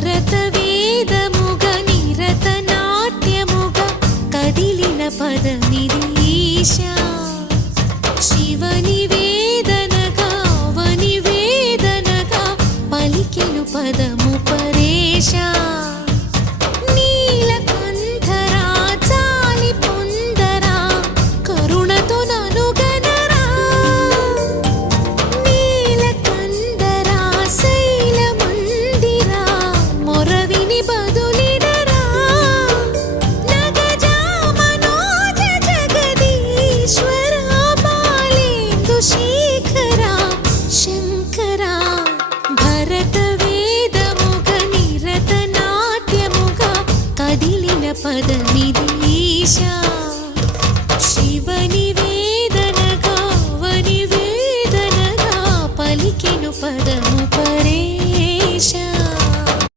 భరతవేదముగ నిరతనాట్యముగ కదిలిన పదమిది ఈశా శివని వేదనగా అవని వేదనగా పలికెను పదము పరేశా నీలకంఠరా చాలి పొందరా కరుణతో ననుగనరా నీలకంఠరా శైలమందిరా మొరవిని బదులిడరా నగజా మనోజ జగదీశ్వరా బాలేందు శేఖరా శంకరా భరతవేదముగ నిరతనాట్యముగ కదిలిన పదమిది ఈశా